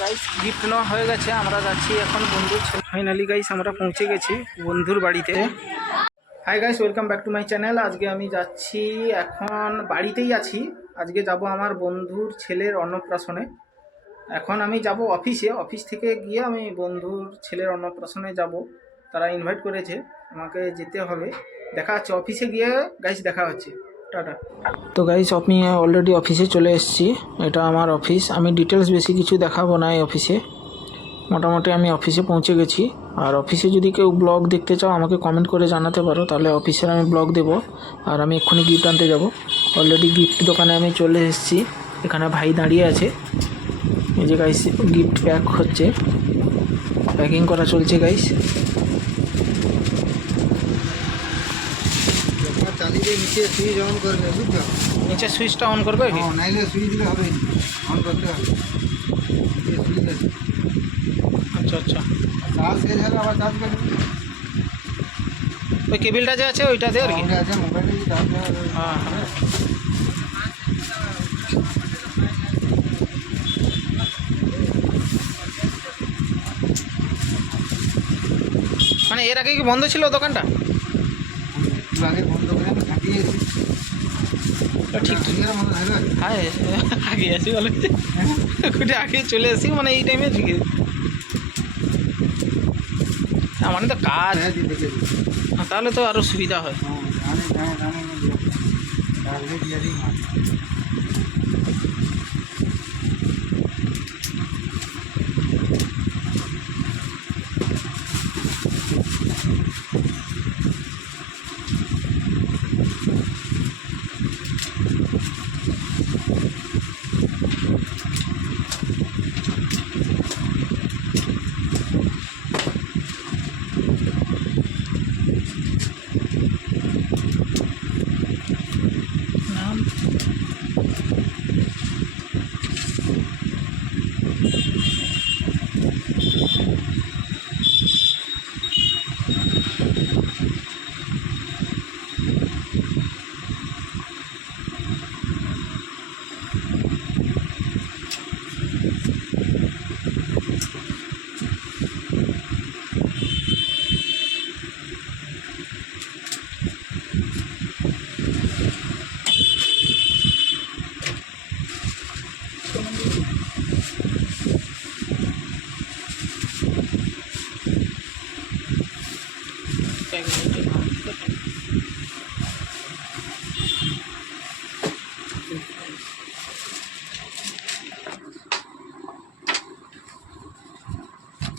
Guys gift নেওয়া হয়ে গেছে, আমরা যাচ্ছি এখন বন্ধুর ফাইনালি গাইস আমরা পৌঁছে গেছি বন্ধুর বাড়িতে। Hi guys welcome back to my channel আজকে আমি যাচ্ছি এখন, বাড়িতেই আছি। আজকে যাব আমার বন্ধুর ছেলের অন্নপ্রাশনে। এখন আমি যাব অফিসে অফিস থেকে গিয়ে আমি বন্ধুর ছেলের অন্নপ্রাশনে যাব। তারা ইনভাইট করেছে, আমাকে যেতে হবে। দেখা হচ্ছে অফিসে গিয়ে গাইস দেখা হচ্ছে। টাটা। তো গাইস আমি অলরেডি অফিসে চলে এসেছি। এটা আমার অফিস আমি ডিটেলস বেশি কিছু দেখাবো না এই অফিসে মোটামুটি আমি অফিসে পৌঁছে গেছি। আর অফিসে যদি কেউ ব্লগ দেখতে চাও, আমাকে কমেন্ট করে জানাতে পারো। তাহলে অফিসের আমি ব্লগ দেবো। আর আমি এক্ষুনি গিফট আনতে যাব। অলরেডি গিফট দোকানে আমি চলে এসেছি। এখানে ভাই দাঁড়িয়ে আছে। এই যে গাইস গিফট প্যাক হচ্ছে। প্যাকিং করা চলছে গাইস আপনার নিচে সুইচ অন করবে বুঝছ? নিচে সুইচটা অন করবে হ্যাঁ নাইলে সুইচ দিলে হবে অন করতে হবে। সুইচ আচ্ছা আচ্ছা। চার্জ শেষ হলে আবার চার্জ করবে। ওই কেবিলটা যে আছে ওইটাতে আর কি। হ্যাঁ হ্যাঁ। মানে এর আগে কি বন্ধ ছিল দোকানটা? আগে বন্ধ করে আমি খাটিয়ে এসেছি ঠিক হ্যাঁ আগে আসি বলো। খুঁটে আগে চলে আসি মানে এই টাইমে ঠিক মানে তো কাজ। হ্যাঁ তাহলে তো আরও সুবিধা হয়।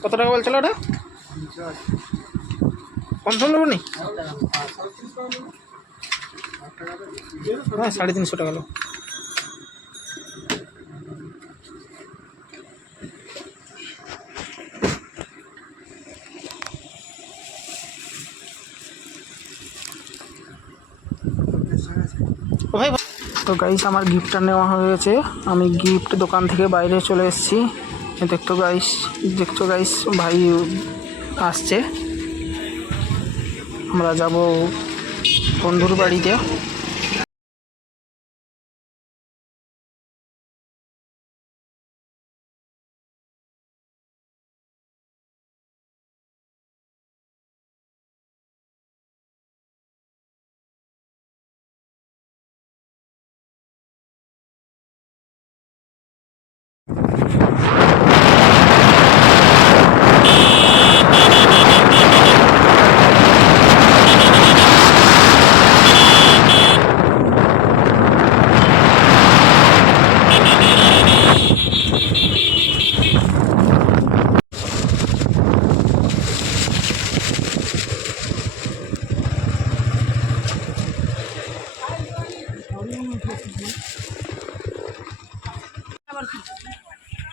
কত টাকা বলছিল ওটা? সম নেব নি হ্যাঁ সাড়ে তিনশো টাকা তো গাইস আমার গিফটটা নেওয়া হয়েছে আমি গিফট দোকান থেকে বাইরে চলে এসেছি। দেখতো গাইস দেখতো গাইস ভাই আসছে। আমরা যাব বন্ধুর বাড়িতে।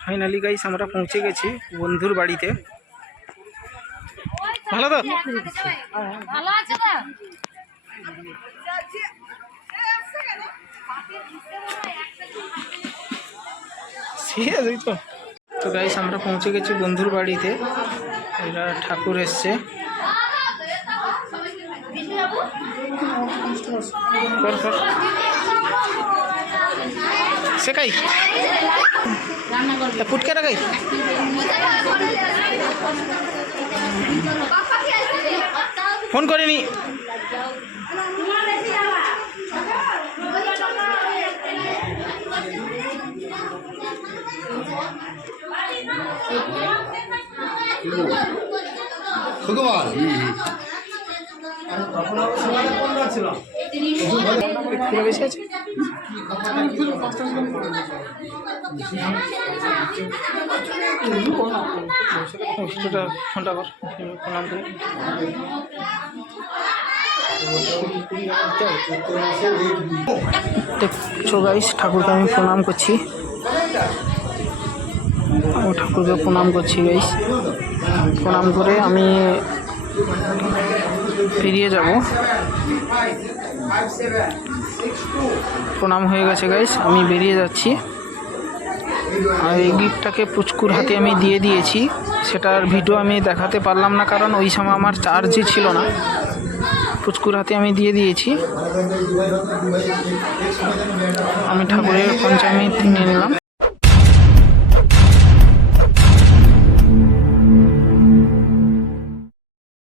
ফাইনালি গাইস আমরা পৌঁছে গেছি বন্ধুর বাড়িতে। ভালো তো? ভালো আছে তো? তো। গাইস আমরা পৌঁছে গেছি বন্ধুর বাড়িতে। এরা ঠাকুর এসছে। কর কর। সেকাই তা পুটকে রাখাই ফোন করিনি। সুকুমার। বেশি আছে? ফোনটা ঠাকুরকে আমি প্রণাম করছি। ঠাকুরকে প্রণাম করছি গাইস প্রণাম করে আমি ফিরিয়ে যাব। প্রণাম হয়ে গেছে গাইস আমি বেরিয়ে যাচ্ছি। আর এই গিফটটাকে পুচকুর হাতে আমি দিয়ে দিয়েছি। সেটার ভিডিও আমি দেখাতে পারলাম না, কারণ ওই সময় আমার চার্জই ছিল না। পুচকুর হাতে আমি দিয়ে দিয়েছি। আমি ঠাকুরের পঞ্চামৃত নিয়ে নিলাম।